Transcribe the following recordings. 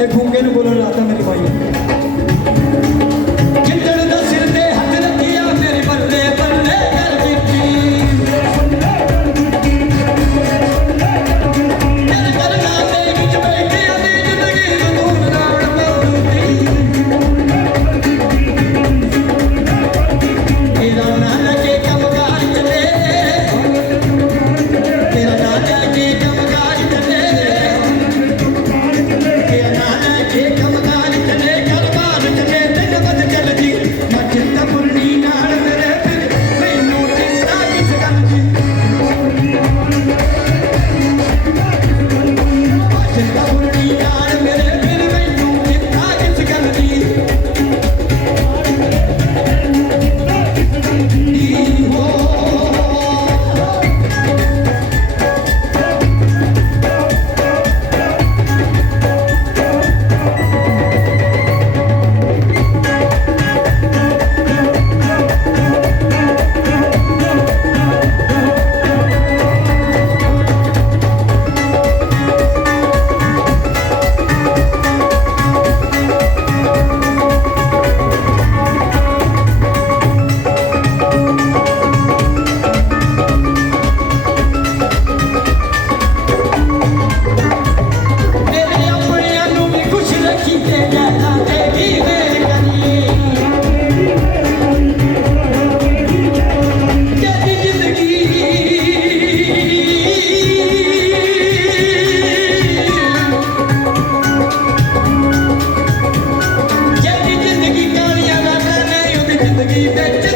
ਇਹ ਗੂੰਗੇ ਨੂੰ ਬੋਲਣ ਲਾਤਾ ਮੇਰੀ ਭਾਈ ਉਹਦੀ ਜ਼ਿੰਦਗੀ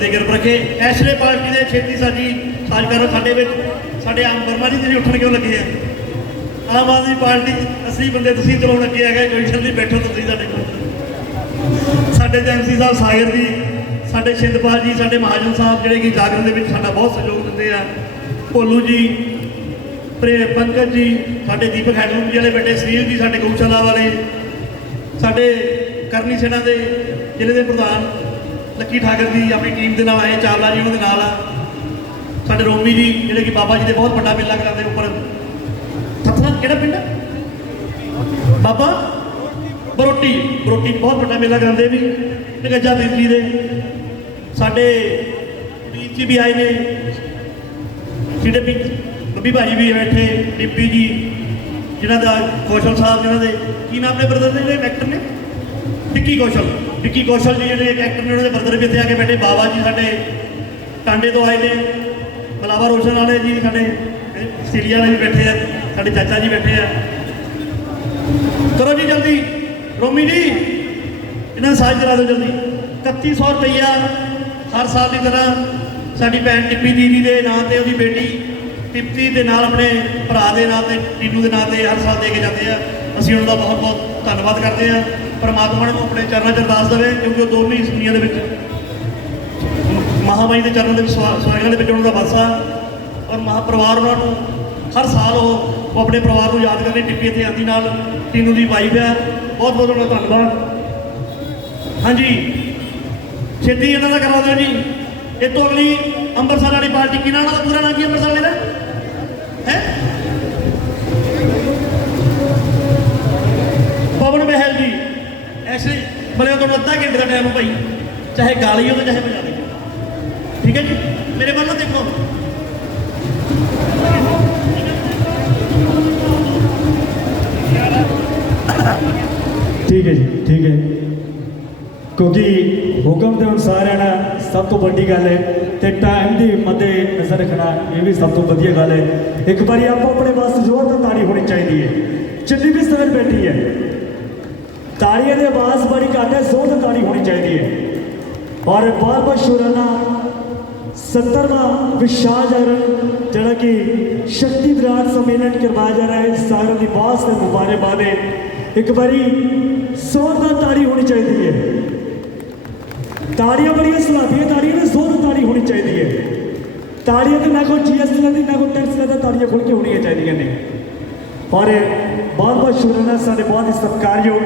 ਮਹਾਮਾਈ ਤੁਹਾਡੇ ਰੱਖੇ ਐਸਰੇ ਪਾਰਟੀ ਦੇ ਛੇਤੀ ਸਾਡੀ ਸਾਜਕਾਰ ਸਾਡੇ ਵਿੱਚ ਸਾਡੇ ਆਮ ਵਰਮਾ ਜੀ ਜਿਹੜੇ ਉੱਠਣ ਕਿਉਂ ਲੱਗੇ ਆ? ਆਮ ਆਦਮੀ ਪਾਰਟੀ 'ਚ ਅਸਲੀ ਬੰਦੇ ਤੁਸੀਂ ਚਲਾਉਣ ਲੱਗੇ ਹੈਗੇ ਕੋਈ ਗੱਲ ਬੈਠੋ ਤੁਸੀਂ ਸਾਡੇ ਕੋਲ। ਸਾਡੇ ਐਮਸੀ ਸਾਹਿਬ ਸਾਗਰ ਜੀ, ਸਾਡੇ ਸ਼ਿੰਦਪਾਲ ਜੀ, ਸਾਡੇ ਮਹਾਜਨ ਸਾਹਿਬ ਜਿਹੜੇ ਕਿ ਜਾਗਰਣ ਦੇ ਵਿੱਚ ਸਾਡਾ ਬਹੁਤ ਸਹਿਯੋਗ ਦਿੰਦੇ ਆ। ਭੋਲੂ ਜੀ, ਪ੍ਰੇ ਪੰਕਜ ਜੀ, ਸਾਡੇ ਦੀਪਕ ਹੈਡਲੂਮ ਜੀ ਵਾਲੇ ਬੈਠੇ ਸਰੀਰ ਜੀ ਸਾਡੇ ਗਊਸ਼ਾਲਾ ਵਾਲੇ, ਸਾਡੇ ਕਰਨੀ ਸੇਨਾ ਦੇ ਜ਼ਿਲ੍ਹੇ ਦੇ ਪ੍ਰਧਾਨ ਲੱਕੀ ਠਾਕਰ ਜੀ ਆਪਣੀ ਟੀਮ ਦੇ ਨਾਲ ਆਏ ਚਾਵਲਾ ਜੀ ਉਹਨਾਂ ਦੇ ਨਾਲ ਆ। ਸਾਡੇ ਰੋਮੀ ਜੀ, ਜਿਹੜੇ ਕਿ ਬਾਬਾ ਜੀ ਦੇ ਬਹੁਤ ਵੱਡਾ ਮੇਲਾ ਕਰਾਉਂਦੇ ਉੱਪਰ। ਥੱਥਾ ਕਿਹੜਾ ਪਿੰਡ? ਬਾਬਾ ਬਰੋਟੀ ਬਰੋਟੀ ਬਹੁਤ ਵੱਡਾ ਮੇਲਾ ਕਰਾਉਂਦੇ ਵੀ। ਨਗੱਜਾ ਵੀਰ ਜੀ ਦੇ। ਸਾਡੇ ਵੀਰ ਜੀ ਵੀ ਆਏ ਨੇ। ਜਿਹੜੇ ਵੀ ਬੱਬੀ ਭਾਜੀ ਵੀ ਬੈਠੇ ਡਿੱਪੀ ਜੀ ਜਿਹਨਾਂ ਦਾ ਕੌਸ਼ਲ ਸਾਹਿਬ ਜਿਹਨਾਂ ਦੇ ਕੀ ਨਾਮ ਆਪਣੇ ਬ੍ਰਦਰ ਦੇ ਜਿਹੜੇ ਐਕਟਰ ਨੇ? ਵਿੱਕੀ ਕੌਸ਼ਲ। ਵਿੱਕੀ ਕੌਸ਼ਲ ਜੀ ਜਿਹੜੇ ਇੱਕ ਐਕਟਰ ਨੇ ਉਹਨਾਂ ਦੇ ਬਰਦਰ ਵੀ ਇੱਥੇ ਆ ਕੇ ਬੈਠੇ, ਬਾਬਾ ਜੀ ਸਾਡੇ ਟਾਂਡੇ ਤੋਂ ਆਏ ਨੇ ਮਲਾਵਾ ਰੋਸ਼ਨ ਵਾਲੇ ਜੀ ਸਾਡੇ ਆਸਟ੍ਰੇਲੀਆ ਵਾਲੇ ਵੀ ਬੈਠੇ ਆ, ਸਾਡੇ ਚਾਚਾ ਜੀ ਬੈਠੇ ਆ। ਕਰੋ ਜੀ ਜਲਦੀ, ਰੋਮੀ ਜੀ, ਇਹਨਾਂ ਨੂੰ ਸਾਜ ਕਰਾ ਦਿਓ ਜਲਦੀ। 3100 ਰੁਪਈਆ ਹਰ ਸਾਲ ਦੀ ਤਰ੍ਹਾਂ ਸਾਡੀ ਭੈਣ ਟਿੱਪੀ ਦੀਦੀ ਦੇ ਨਾਂ ਤੇ, ਉਹਦੀ ਬੇਟੀ ਟਿੱਪੀ ਦੇ ਨਾਲ ਆਪਣੇ ਭਰਾ ਦੇ ਨਾਂ ਤੇ, ਟੀਨੂ ਦੇ ਨਾਂ ਤੇ ਹਰ ਸਾਲ ਦੇ ਕੇ ਜਾਂਦੇ ਆ। ਅਸੀਂ ਉਹਨਾਂ ਦਾ ਬਹੁਤ ਬਹੁਤ ਧੰਨਵਾਦ ਕਰਦੇ ਆ। ਪਰਮਾਤਮਾ ਨੂੰ ਆਪਣੇ ਚਰਨਾਂ 'ਚ ਅਰਦਾਸ ਦੇਵੇ, ਕਿਉਂਕਿ ਉਹ ਦੋਵੇਂ ਇਸ ਦੁਨੀਆ ਦੇ ਵਿੱਚ ਮਹਾਮਾਈ ਦੇ ਚਰਨਾਂ ਦੇ ਵਿੱਚ ਸਵਾ- ਸਵਾਰੀਆਂ ਦੇ ਵਿੱਚ ਉਹਨਾਂ ਦਾ ਵਾਸਾ ਔਰ ਮਹਾਪਰਿਵਾਰ ਉਹਨਾਂ ਨੂੰ ਹਰ ਸਾਲ ਉਹ ਆਪਣੇ ਪਰਿਵਾਰ ਨੂੰ ਯਾਦ ਕਰਦੇ, ਟਿੱਪੀ ਇੱਥੇ ਆਂਦੀ ਨਾਲ, ਟੀਨੂ ਦੀ ਵਾਈਫ ਹੈ ਬਹੁਤ ਬਹੁਤ ਉਹਨਾਂ ਦਾ ਧੰਨਵਾਦ। ਹਾਂਜੀ। ਛੇਤੀ ਇਹਨਾਂ ਦਾ ਕਰਵਾ ਦਿਓ ਜੀ। ਇਹ ਤੋਂ ਅਗਲੀ ਅੰਮ੍ਰਿਤਸਰ ਵਾਲੀ ਪਾਰਟੀ ਕਿਹਨਾਂ ਦਾ ਪੂਰਾ ਨਾਮ ਕੀ ਅੰਮ੍ਰਿਤਸਰ ਵਾਲੇ ਦਾ? ਹੈ? ਪਵਨ ਮਹਿਲ ਜੀ। ਐਸੇ ਬਲੇ ਤੁਹਾਨੂੰ ਅੱਧਾ ਘੰਟੇ ਦਾ ਟਾਈਮ ਭਾਈ। ਚਾਹੇ ਗਾਲੀ ਹੋ ਚਾਹੇ ਵਜਾ ਦੇ। ਠੀਕ ਹੈ ਜੀ? ਮੇਰੇ ਵੱਲੋਂ ਦੇਖੋ। ਠੀਕ ਹੈ ਜੀ, ਠੀਕ ਹੈ। ਕਿਉਂਕਿ ਹੁਕਮ ਦੇ ਅਨੁਸਾਰ ਰਹਿਣਾ ਸਭ ਤੋਂ ਵੱਡੀ ਗੱਲ ਹੈ ਤੇ ਟਾਈਮ ਦੀ ਮੱਦੇ ਨਜ਼ਰ ਰੱਖਣਾ, ਇਹ ਵੀ ਸਭ ਤੋਂ ਵਧੀਆ ਗੱਲ ਹੈ। ਇੱਕ ਵਾਰੀ ਆਪੋ ਆਪਣੇ ਵਾਸਤੇ ਜ਼ੋਰਦਾਰ ਤਾੜੀ ਹੋਣੀ ਚਾਹੀਦੀ ਹੈ। ਜਿੰਨੀ ਵੀ ਸਦਰ ਬੈਠੀ ਹੈ ਤਾੜੀਆਂ ਦੀ ਆਵਾਜ਼ ਬੜੀ ਘੱਟ ਹੈ ਜ਼ੋਰਦਾਰ ਤਾੜੀ ਹੋਣੀ ਚਾਹੀਦੀ ਹੈ ਔਰ ਬਹੁਤ ਬਹੁਤ ਸ਼ੁਰਾਨਾ 70ਵਾਂ ਵਿਸ਼ਾਲ ਜਾਗਰਣ ਜਿਹੜਾ ਕਿ ਸ਼ਕਤੀ ਵਿਰਾਟ ਸੰਮੇਲਨ ਕਰਵਾਇਆ ਜਾ ਰਿਹਾ ਹੈ ਸਾਗਰ ਦੀ ਬਾਸ ਦੇ ਮੁਬਾਰਕਬਾਦ ਹੈ ਇੱਕ ਵਾਰੀ ਜ਼ੋਰਦਾਰ ਤਾੜੀ ਹੋਣੀ ਚਾਹੀਦੀ ਹੈ ਤਾੜੀਆਂ ਬੜੀਆਂ ਸਲਾਬੀਆਂ ਤਾੜੀਆਂ ਨੇ ਜ਼ੋਰ ਤਾੜੀ ਹੋਣੀ ਚਾਹੀਦੀ ਹੈ ਤਾੜੀਆਂ ਤੇ ਨਾ ਕੋਈ ਜੀਐਸਟੀ ਲੱਗਦੀ ਨਾ ਕੋਈ ਟੈਕਸ ਲੱਗਦਾ ਤਾੜੀਆਂ ਖੁੱਲ ਕੇ ਹੋਣੀਆਂ ਚਾਹੀਦੀਆਂ ਨੇ ਔਰ ਬਹੁਤ ਬਹੁਤ ਸ਼ੁਕਰਾਨਾ ਸਾਡੇ ਬਹੁਤ ਹੀ ਸਤਿਕਾਰਯੋਗ